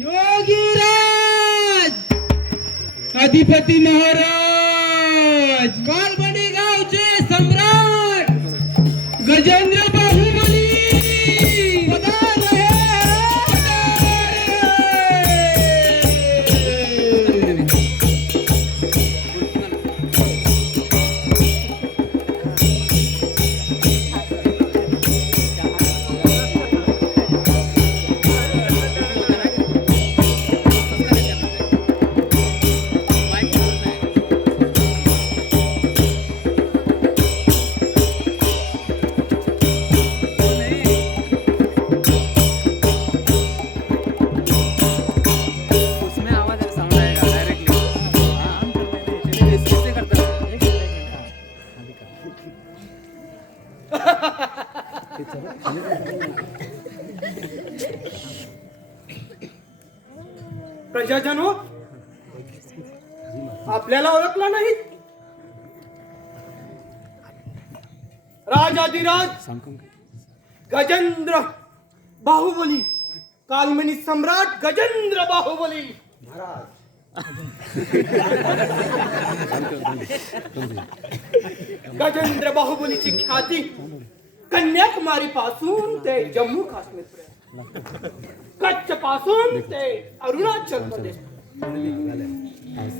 योगीराज अधिपती महाराज कालबडी गावचे सम्राट गजेंद्र बाहुबली पधार रहे प्रजाजनो, आपल्याला ओळखला नाही? राजाधिराज गजेंद्र बाहुबली, कालमनी सम्राट गजेंद्र बाहुबली गजेंद्र बाहुबलीची ख्याती कन्याकुमारी पासून ते जम्मू काश्मीर पर्यंत, कच्छ पासून ते अरुणाचल प्रदेश,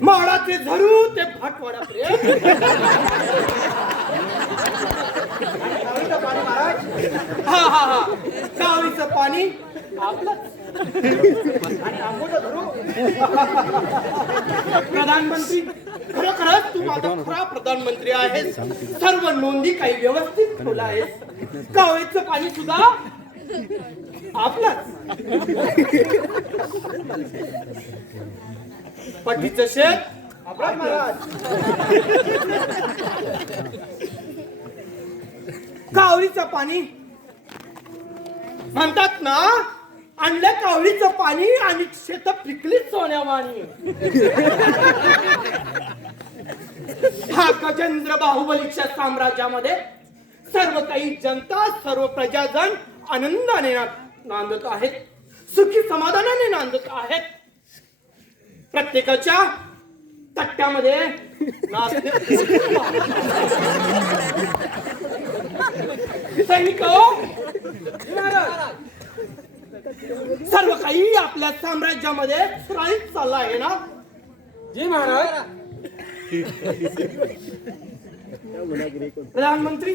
माळाचे झरू ते भाटवाड्यापर्यंत हा हा हा चावीचं पाणी आपलंच आणि आंबोजा धरू. प्रधानमंत्री, खरोखरच तू माझा खरा प्रधानमंत्री आहेस. सर्व नोंदी काही व्यवस्थित ठेवला आहेस. कावळीचं पाणी सुद्धा आपलंच. पट्टीचं शेत आपला महाराज. कावळीचं पाणी म्हणतात ना, आणलं कावळीचं पाणी आणि शेत पिकलीच सोन्यावाणी. हा गजेंद्र बाहुबलीच्या साम्राज्यामध्ये सर्व काही जनता, सर्व प्रजाजन आनंदाने नांदत आहेत, सुखी समाधानाने नांदत आहेत. प्रत्येकाच्या तट्ट्यामध्ये सैनिक सर्व काही आपल्या साम्राज्यामध्ये सुरळीत चाललं आहे ना? जी महाराज. प्रधानमंत्री,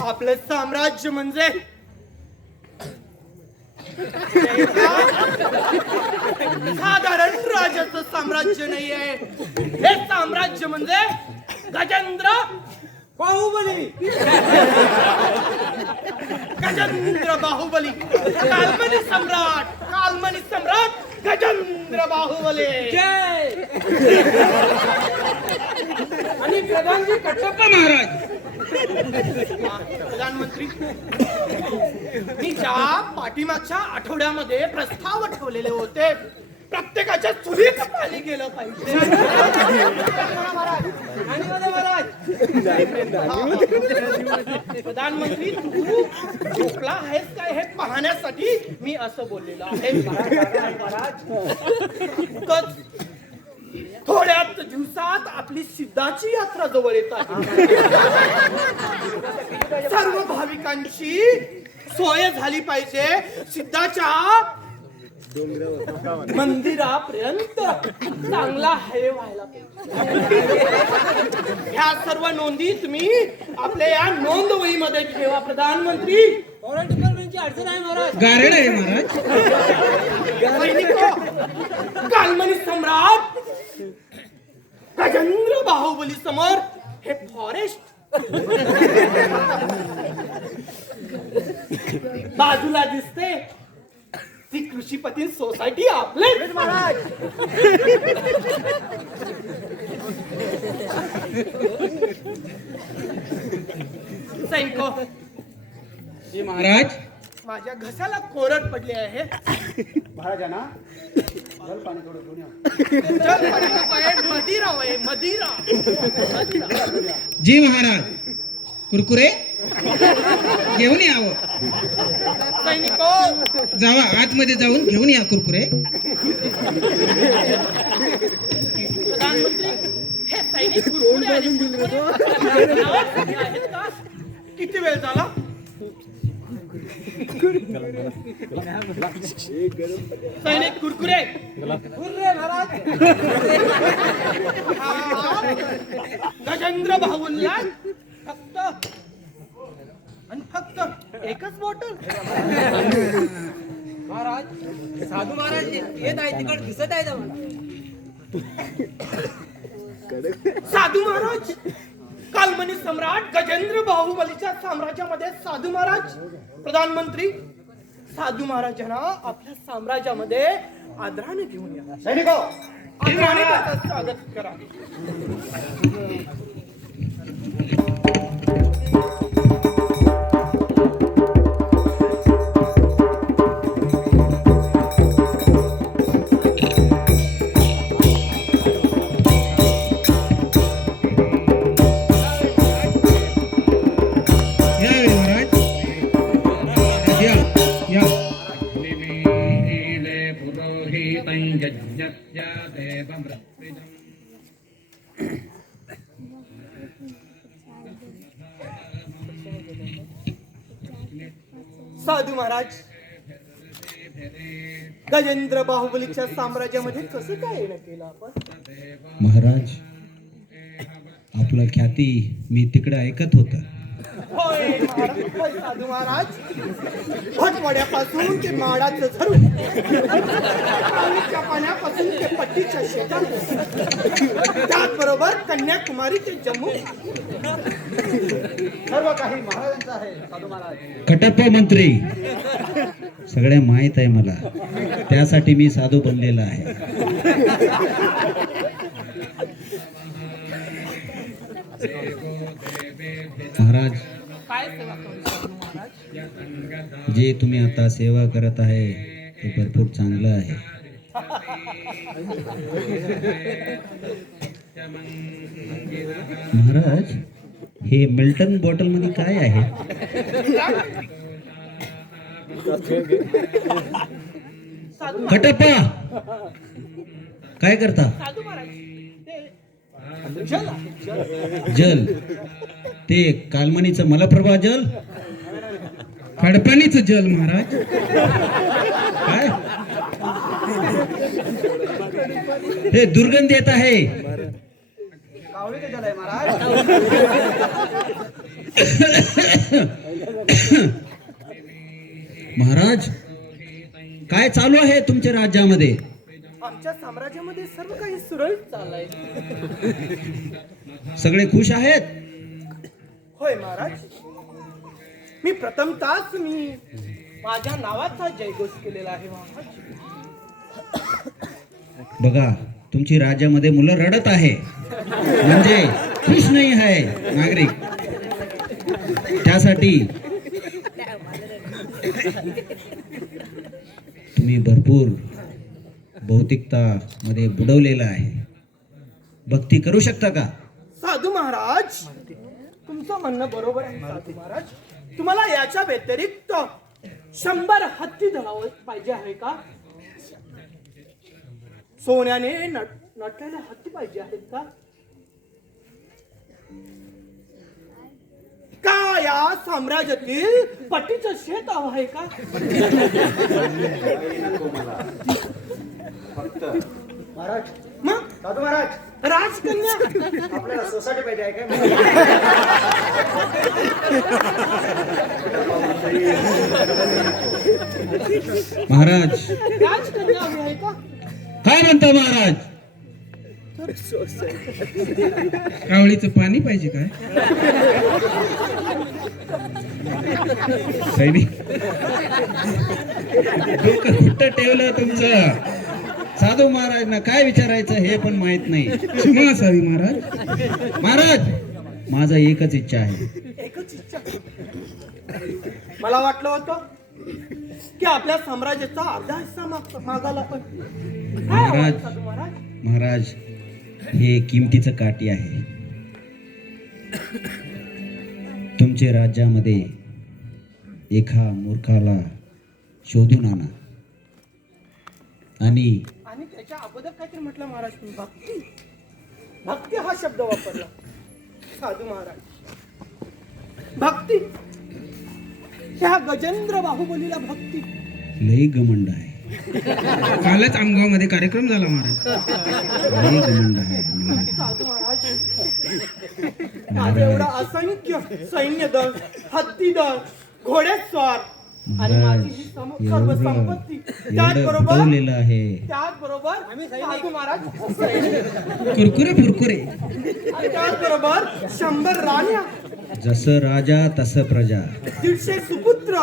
आपलं साम्राज्य म्हणजे साधारण राजाचं साम्राज्य नाही आहे. हे साम्राज्य म्हणजे गजेंद्र बाहुबली गजेंद्र बाहुबली, कालमनी सम्राट गजेंद्र बाहुबली. जय. आणि प्रधानजी कट्टप्पा महाराज. प्रधानमंत्री, मी ज्या पाठीमागच्या आठवड्यामध्ये प्रस्ताव ठेवलेले होते, प्रत्येकाच्या चुलीत पाणी गेलं पाहिजे. प्रधानमंत्री, तू झोपला आहेस काय हे पाहण्यासाठी मी असं बोललेलो आहे. थोड्याच दिवसात आपली सिद्धाची यात्रा जवळ येत आहे. सर्व भाविकांची सोय झाली पाहिजे. सिद्धाच्या मंदिरापर्यंत चांगला हायवे व्हायला पाहिजे. ह्या सर्व नोंदी तुम्ही आपल्या या नोंदवहीमध्ये ठेवा. प्रधानमंत्री, डिपार्टमेंटची अडचण आहे महाराज. गारड आहे महाराज. कालमनी सम्राट गजेंद्र बाहुबली समोर हे फॉरेस्ट बाजूला दिसते, ती कृषीपती सोसायटी आपले महाराज. सैनिको, जी महाराज. माझ्या घशाला कोरड पडली आहे. महाराजांना जल पाणी थोडं घेऊन या. जल पाणी मदिरा आहे, मदिरा. जी महाराज. कुरकुरे घेऊन यावं. सैनिको, जावा आतमध्ये जाऊन घेऊन या कुरकुरे. प्रधानमंत्री, हे सैनिक कुरकुरे आणि कुरकुरे नावासाठी आहेत का? किती वेळ झाला? सैनिक कुरकुरे. गजेंद्र भाऊंला फक्त आणि फक्त एकच बॉटल. साधू महाराज येत आहे तिकड दिसत आहे मला. साधू महाराज, कालमनी सम्राट गजेंद्र बाहुबलीच्या साम्राज्यामध्ये साधू महाराज. प्रधानमंत्री, साधू महाराजांना आपल्या साम्राज्यामध्ये आदराने घेऊन या. सैनिको, आदराने त्याचं स्वागत करा. साधू महाराज, गजेंद्र बाहुबलीच्या साम्राज्यामध्ये कसं काय येणं केलं आपण? महाराज, आपलं ख्याती मी तिकडे ऐकत होत. होय महाराज, होय साधू महाराज. भटवाड्यापासून ते माडाचं झरून, पाण्याच्या पाण्यापासून ते पट्टीच्या शेतात, त्याचबरोबर कन्याकुमारी ते जम्मू, सर्व काही महाराजांचं आहे. साधू महाराज, कटप्पा मंत्री सगळ्या माहित आहे मला, त्यासाठी मी साधू बनलेला आहे. महाराज, काय सेवा करू साधू महाराज? जे तुम्ही आता सेवा करत आहे ते भरपूर चांगलं आहे. महाराज, हे मिल्टन बॉटल मध्ये काय आहे? साधू कटप्पा काय करता? साधू महाराज, ते जल आहे, जल. जल, ते कालमणीचं मलप्रभा जल. खडपाणीचं जल महाराज. काय हे दुर्गंध येत आहे. कावळीचं जल आहे महाराज. महाराज, काय चालू आहे तुमच्या राज्यामध्ये? आमच्या साम्राज्यामध्ये सर्व काही सुरळीत चाललंय. सगळे खुश आहेत? होय महाराज, मी प्रथमताच माझ्या नावाचा जयघोष केलेला आहे महाराज. बघा, तुमची राज्यामध्ये मुलं रडत आहे, म्हणजे खुश नाही आहे नागरिक. त्यासाठी तुम्ही भरपूर भौतिकता मध्ये बुडवलेला आहे. भक्ती करू शकता का? साधू महाराज, तुमचं म्हणणं बरोबर आहे साधू महाराज. तुम्हाला याच्या व्यतिरिक्त 100 हत्ती धरावं पाहिजे आहे का? सोन्याने नटलेल्या हत्ती पाहिजे आहेत का? का या साम्राज्यातील पट्टीचं शेत हवं आहे का? महाराज, मग साधू महाराज, राजकन्या आपल्याला सोसायटी पाहिजे आहे काय? महाराज, राजकन्या हवी आहे का? काय म्हणता महाराज? कावळीचं पाणी पाहिजे काय? सैनिक, डोकं कुठं ठेवलं तुमचं? साधू महाराजांना काय विचारायचं हे पण माहित नाही. क्षमा असावी महाराज. महाराज, माझा एकच इच्छा आहे. एकच इच्छा. मला वाटलं होतं की आपल्या साम्राज्याचा अर्धा हिस्सा मागायला पण. काय हवं आहे साधू महाराज? महाराज, हे किमतीचं काठी आहे. तुमच्या राज्यामध्ये एका मूर्खाला शोधून आणा आणि आणि त्याच्या अगोदर काहीतरी म्हटलं महाराज तुम्ही, भक्ती. भक्ती हा शब्द वापरला साधू महाराज. भक्ती, ह्या गजेंद्र बाहुबलीला भक्ती. लई घमंड आहे, कालच आमगाव मध्ये कार्यक्रम झाला महाराज. लई घमंड आहे. साधू महाराज, माझं एवढं असंख्य सैन्य दल, हत्ती दल, घोडेस्वार आणि माझी ही सर्व संपत्ती, एवढं बुडवलेलं आहे. त्याचबरोबर साधू महाराज कुरकुरे फुरकुरे. आणि त्याचबरोबर 100 राण्या, जसं राजा तसं प्रजा. 150 सुपुत्र,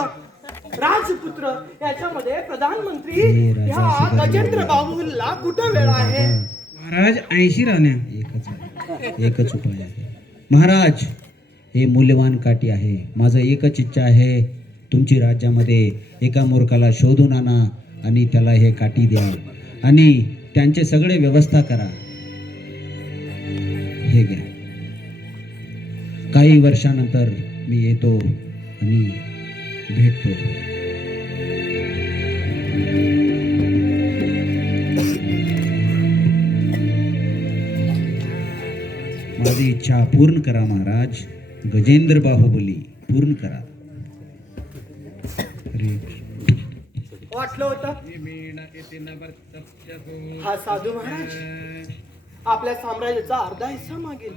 राजपुत्र, याच्यामध्ये प्रधानमंत्री हे राजा ह्या सुद्धा गजेंद्र बाहुबलीला कुठं वेळ आहे? महाराज 80 राण्या. एकच आहे, एकच उपाय आहे. महाराज, हे मूल्यवान काठी आहे. माझं एकच इच्छा आहे, तुमची राज्यामध्ये एका मूर्खाला शोधून आणा आणि त्याला हे काठी द्या आणि त्यांचे सगळे व्यवस्था करा. हे घ्या. काही वर्षानंतर मी येतो आणि भेटतो. माझी इच्छा पूर्ण करा महाराज. गजेंद्र बाहुबली पूर्ण करा. वाटलं होतं हा साधू महाराज आपल्या साम्राज्याचा अर्धा हिस्सा मागेल,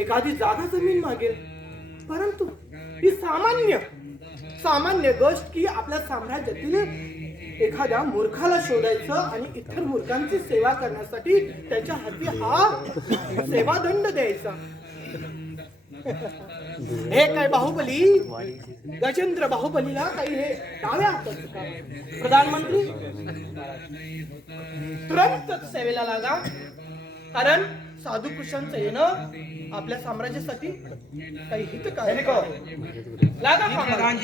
एखादी जागा जमीन मागेल, परंतु ही सामान्य गोष्ट की आपल्या साम्राज्यातील एखाद्या मूर्खाला शोधायचं आणि इतर मूर्खांची सेवा करण्यासाठी त्याच्या हाती हा सेवादंड द्यायचा. हे काय बाहुबली, गजेंद्र बाहुबलीला काही हे डाव्या हाताचं काम. प्रधानमंत्री, तुरंत सेवेला लागा, कारण साधू पुरुषांचं येणं आपल्या साम्राज्यासाठी काही हितकारक लागा कामाला.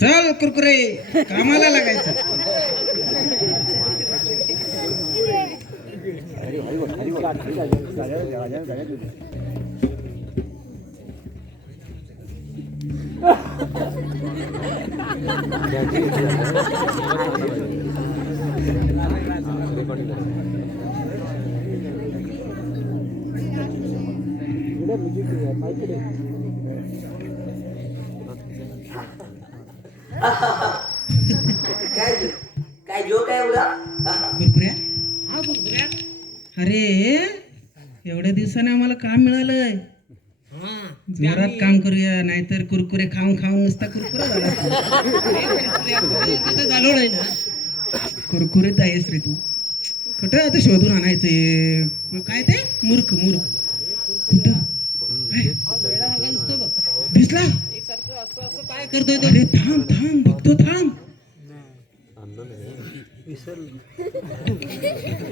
चल कुरकुरे, कामाला लागायचं. काय जो काय एवढा कुरकुऱ्या. हा कुरकुऱ्या. अरे एवढ्या दिवसाने आम्हाला काम मिळालंय. जोरात काम करूया, नाहीतर कुरकुरे खाऊन खाऊन नुसता कुरकुरा झाला. झालो ना कुरकुरीत आहेस रे तू. कुठं आता शोधून आणायचं काय ते मूर्ख मूर्ख कुठं दिसला असं काय करतोय तो? अरे थांब थांब बघतो थांब.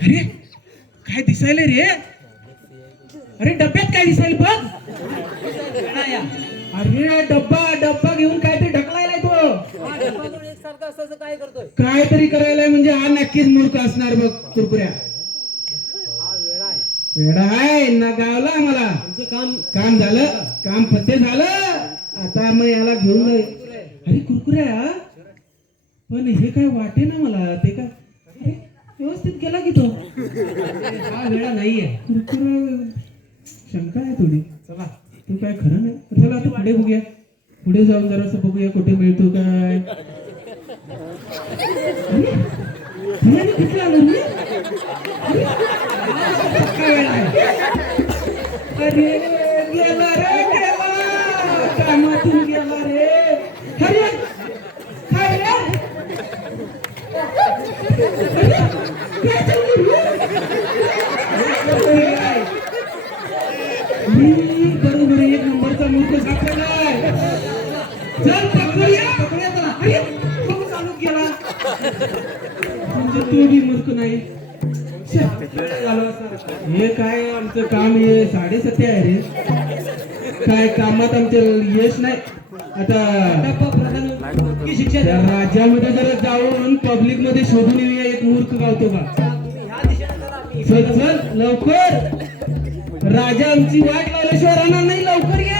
अरे काय दिसायला रे? अरे डब्यात काय दिसायला बघ. अरे डब्बा घेऊन काय ते ढकलायलाय तो. एकसारखं असं काय करतोय? काहीतरी करायलाय म्हणजे हा नक्कीच मूर्ख असणार बघ कुरकुऱ्या. वेडा आहे ना गावला आम्हाला. काम झालं, काम फत्ते झालं. आता मग याला घेऊन जाईल. अरे कुरकुऱ्या, पण हे काय वाटे ना मला. ते काय अरे, व्यवस्थित केला की तो. हा वेळा नाहीये कुरकुरा. शंका आहे थोडी. चला तू काय खरं नाही. चला आता पुढे बघूया. पुढे जाऊन जरासं बघूया कुठे मिळतो काय. अरे गेला रे गेला. कामातून गेला रे. अरे काय रे? बरोबर एक नंबरचा मूर्ख सापडलाय. चल पकडूया त्याला. अरे चालू केला म्हणजे तो बी मूर्ख नाही. हे काय आमचं काम हे 7:30 आहे रे. काय कामात आमचं यश नाही. आता त्या राज्यामध्ये जर जाऊन पब्लिक मध्ये शोधून येऊया एक मूर्ख गावतो का. चल चल लवकर. राजा आमची वाट लावल्याशिवाय राहणार नाही. लवकर ये.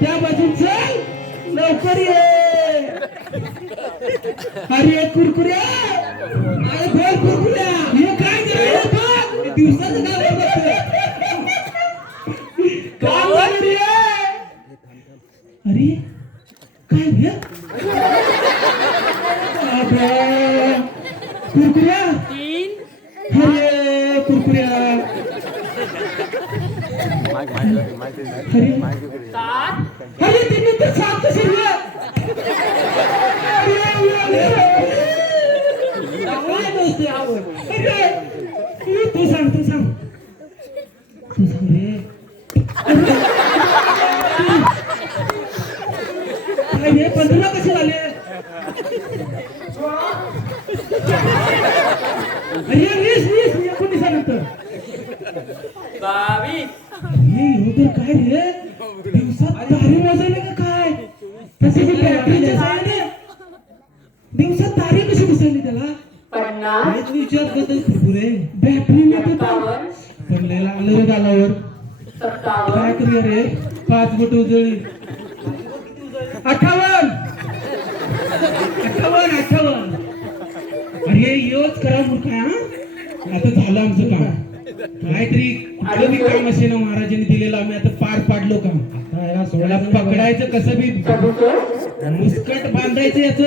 त्या बाजून चल. लवकर ये. अरे कुरकुऱ्या. अरे बोल कुरकुऱ्या. हे काय झालं बघ. दिवसाचं काम बघतोय. काम झालं रे. अरे काय हे? अबे, कुरकुऱ्या. अरे कुरकुऱ्या. अरे तिने तर साथ कशी रे? तू सांग रे. काय हे 15 कसे झाले? अरे 20 19 22 हे एवढं काय रे? दिवसात तारे मोजायला का काय? तसे ते बॅटरीच्या साहाय्याने दिवसात तारे कशी दिसायली त्याला? हेच विचार करतोय कुरकुरे. बॅटरीने पण लय लागलं रे गालावर. काय करूया रे? 5 बोट उजळली. 58. अरे योच करा मूर्खा. आता झालं आमचं काम. काहीतरी कुठलं बी काम असे ना महाराजांनी दिलेलं आम्ही आता पार पाडलो काम. आता याला सोळा पकडायचं कसं बी. मुस्कट बांधायचं याचं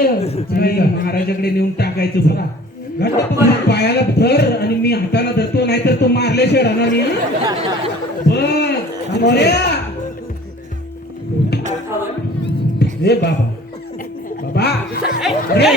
आणि महाराजाकडे नेऊन टाकायचं. बघा घट्ट पकड. पायाला धर आणि मी हाताला धरतो. नाहीतर तो मारल्याशिवाय राहणार नाही. बघ हे बाबा हे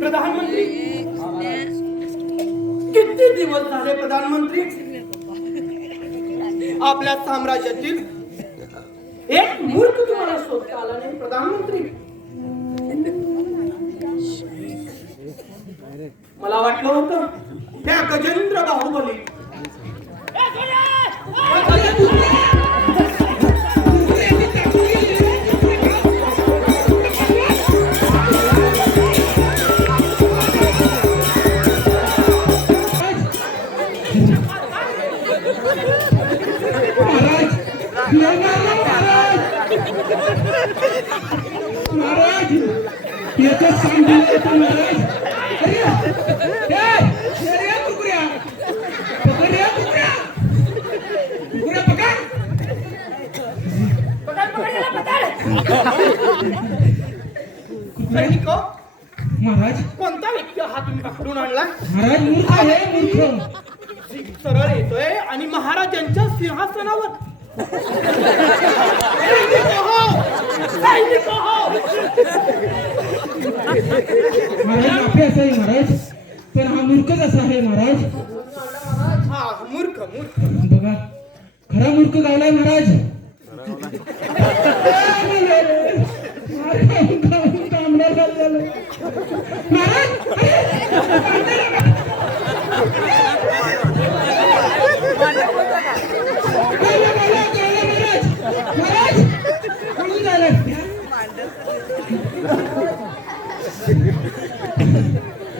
प्रधानमंत्री किती दिवस झाले प्रधानमंत्री आपल्या साम्राज्यातील एक मूर्ख तुम्हाला शोधता आला नाही प्रधानमंत्री. मला वाटलं होतं त्या गजेंद्र बाहुबली महाराज याचं सांगितलं होतं महाराज. सैनिक महाराज कोणता व्यक्ती हा तुम्ही पकडून आणला? महाराज मूर्ख आहे मूर्ख. सरळ येतोय आणि महाराजांच्या सिंहासनावर महाराज माफी असावी महाराज. पण हा मूर्खच असा आहे महाराज. हा मूर्ख मूर्ख बघा खरा मूर्ख गावलाय महाराज.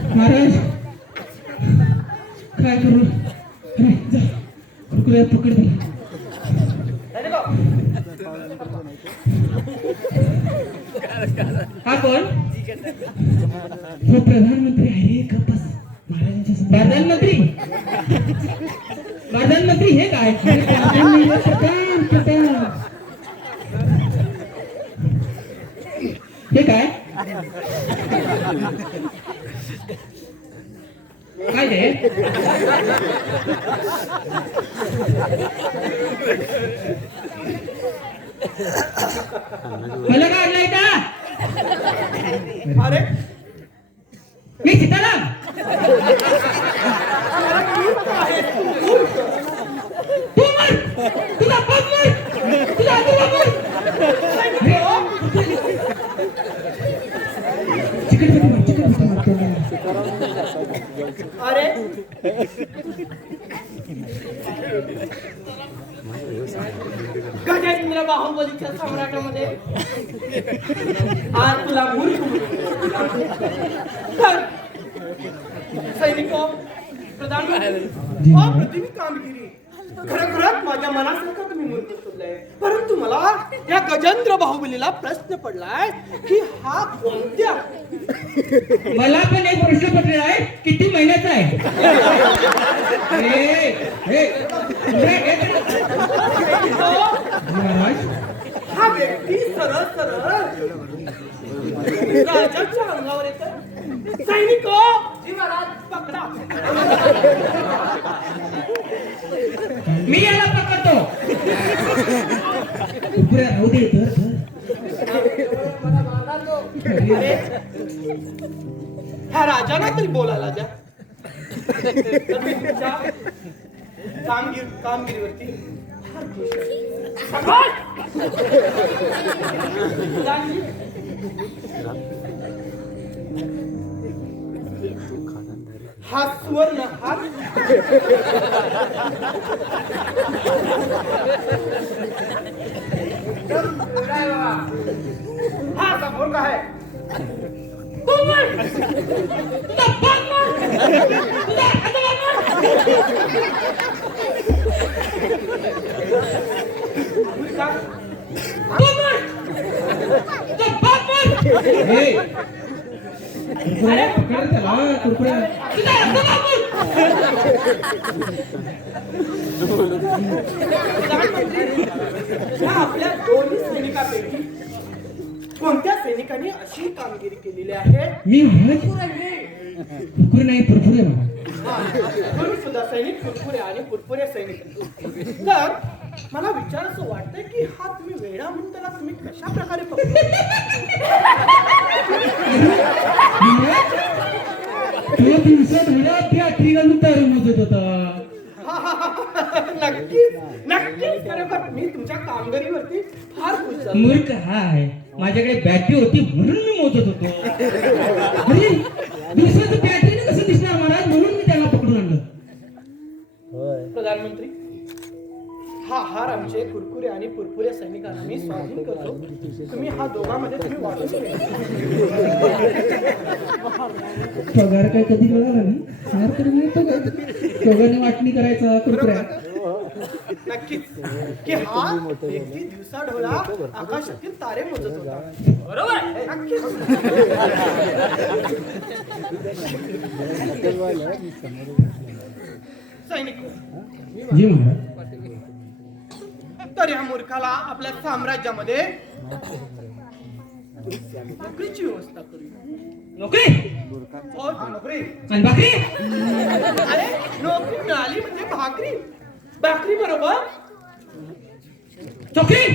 महाराज काय करू अरे, जा. कुरकुरे पकड त्याला. हा कोण हो प्रधानमंत्री आहे गप्पस महाराजांच्या प्रधानमंत्री प्रधानमंत्री हे काय हे काय काय ते मला काय आणलंय का अरे मी सीताराम तू मर तुला पण मर तुला तुला मर चिकटपट्टी मार चिकटपट्टी मार अरे गजेंद्र बाहुबलीच्या सम्राटामध्ये आज तुला मूर्ख सैनिक प्रधानमंत्री अप्रतिम कामगिरी खरोखरच माझ्या मनासारखा तुम्ही मूर्ख शोधलाय परंतु मला या गजेंद्र बाहुबलीला प्रश्न पडलाय की हा कोणत्या मला पण एक प्रश्न पडलेला आहे किती महिन्याचा आहे महाराज हा व्यक्ती सरळ सरळ राजाच्या अंगावर येत सैनिक जी महाराज पकडा मी याला पकडतो पुऱ्या राहू दे अरे ह्या राजाला तरी बोलायला द्या तर मी तुमच्या कामगिरीवरती हा सुवर्ण हात हा समोर काय आपल्या दोन्ही सैनिकांपैकी कोणत्या सैनिकांनी अशी कामगिरी केलेली आहे मी कुरकुरे नाही फुरफुरे तुम्ही सुद्धा सैनिक फुरफुरे आणि फुरफुरे सैनिक तर मला विचारायचं वाटतंय की हा तुम्ही वेडा म्हणून त्याला तुम्ही कशा प्रकारे तो दिवसात होता त्या ठिकाणी तयारी मोजत होता नक्कीच नक्कीच खरोखर मी तुमच्या कामगिरीवरती फार खुश झालो मूर्ख हा आहे माझ्याकडे बॅटरी होती म्हणून मी मोजत होतो अरे दिवसाचं बॅटरीने कसं दिसणार महाराज म्हणून मी त्याला पकडून आणलं प्रधानमंत्री हा हार आमचे कुरकुरे आणि पुरपुरे सैनिकांना मी स्वाधीन करतो तुम्ही हा दोघांमध्ये तुम्ही वाटून घ्या. पगार काय कधी मिळाला नाही हार तर मिळतो का दोघांनी वाटणी करायचा कुरकुऱ्या नक्कीच की हा व्यक्ती दिवसाढोळा आकाशातील तारे मोजत होता बरोबर नक्कीच सैनिक जी महाराज तर या मूर्खाला आपल्या साम्राज्यामध्ये नोकरीची व्यवस्था करू नोकरी हो नोकरी आणि बाकी अरे नोकरी मिळाली म्हणजे भाकरी भाकरी बरोबर चोकरी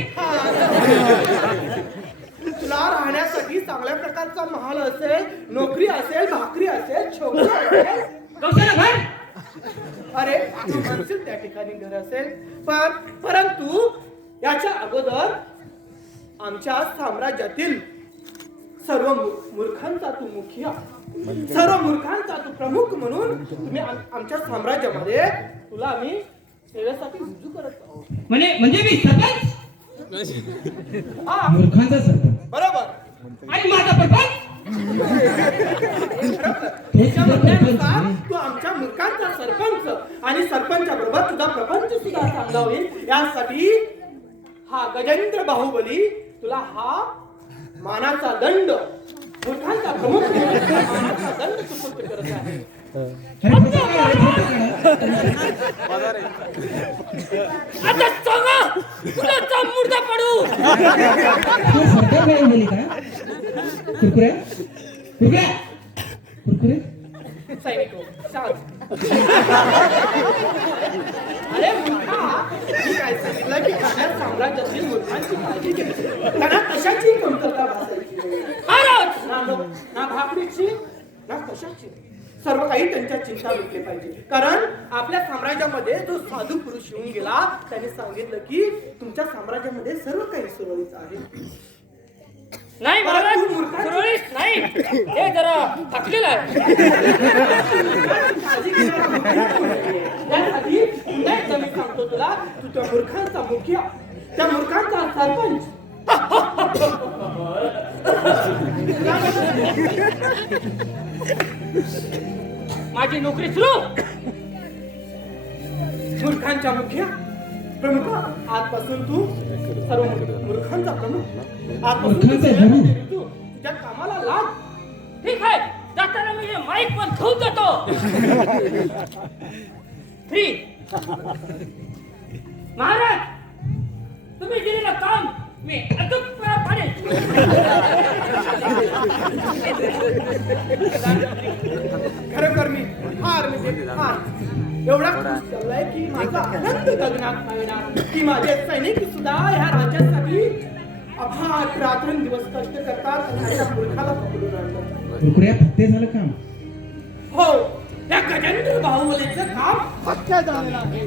तुला राहण्यासाठी चांगल्या प्रकारचा महाल असेल नोकरी असेल भाकरी असेल छोकरी असेल कौशल्य भर अरे तू म्हणशील त्या ठिकाणी घर असेल परंतु याच्या अगोदर आमच्या साम्राज्यातील सर्व मूर्खांचा तू मुखिया सर्व मूर्खांचा तू प्रमुख म्हणून तुम्ही आमच्या साम्राज्यामध्ये तुला आम्ही सेवेसाठी रुजू करत आहोत म्हणजे मी सरपंच हा मूर्खांचा सरपंच बरोबर आणि माझा सरपंच त्याच्या म्हणण्यानुसार तू आमच्या मूर्खांचा सरपंच आणि सरपंचाबरोबर तुझा प्रपंच सुद्धा चांगला होईल यासाठी हा गजेंद्र बाहुबली तुला हा मानाचा दंड मूर्खांचा प्रमुख मानाचा दंड सुपूर्द करत आहे. अरे फोटो काढा, अरे फोटो काढा. आता सांगा कुणाचा मुर्दा पडू तू सरकार बाहुबली का कुरकुरे कुरकुरे कुरकुरे सैनिक हो, शांत. अरे मूर्खा, मी काय सांगितलं की माझ्या साम्राज्यातील मूर्खांची काळजी घे. त्यांना कशाची कमतरता भासायची नाही. महाराज ना भाकरीची ना कशाची. सर्व काही त्यांच्या चिंता मिटले पाहिजे. कारण आपल्या साम्राज्यामध्ये जो साधू पुरुष येऊन गेला त्याने सांगितलं की तुमच्या साम्राज्यामध्ये सर्व काही सुरळीत आहे. नाही महाराज सुरळीत नाही हे जरा थकलेलं आहे काळजी घेणारा मूर्ख नाहीये. त्यासाठी पुन्हा एकदा मी सांगतो तुला तू त्या मूर्खांचा मुखिया त्या मूर्खांचा सरपंच माझी नोकरी सुरू मूर्खांच्या मुखिया प्रमुख आजपासून तू सर्व मूर्खांचा प्रमुख आजपासून मूर्खांचा प्रमुख? तू तुझ्या कामाला लाग. ठीक आहे जाताना मी हे माईक पण घेऊन जातो फ्री महाराज तुम्ही दिलेलं काम मी अचूकपणे पाडेल खरोखर मी फार म्हणजे फार एवढा खुश झालोय की माझा आनंद गगनात पाहिणार की माझे सैनिक सुद्धा ह्या राज्यासाठी अफाट रात्रंदिवस कष्ट करतात आणि अशा मूर्खाला पकडून आणतात. कुरकुऱ्या फत्ते झालं काम हो त्या गजेंद्र बाहुबलीचं काम पक्क्या झालेलं आहे.